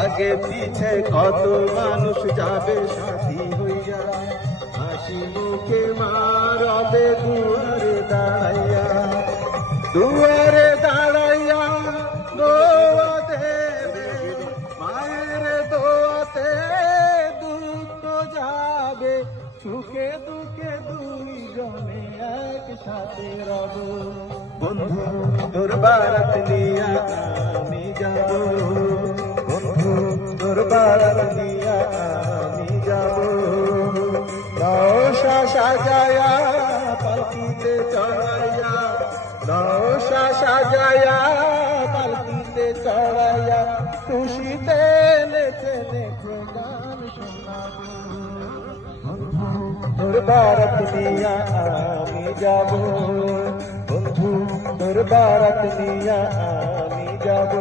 আগে পিছে কত মানুষ যাবে সাথী হইয়া, হাসি মুখে মা রবে দুয়ারে দাঁড়াইয়া, দুয়ারে দাঁড়াইয়া দোয়া দেবে, মায়ের দোয়াতে দুঃখ যাবে, সুখে দুঃখে দুই জনে একসাথে রব। বন্ধু তোর বারাত নিয়া আমি যাব, বন্ধু তোর বারাত নিয়া আমি যাব। নওশা সাজায়া পালকিতে চড়াইয়া, নওশা সাজায়া পালকিতে চড়াইয়া, খুশিতে নেচে নেচে গান শোনাবো। তোর বারাত নিয়া আমি যাব, বন্ধু তোর বারাত নিয়া আমি যাব।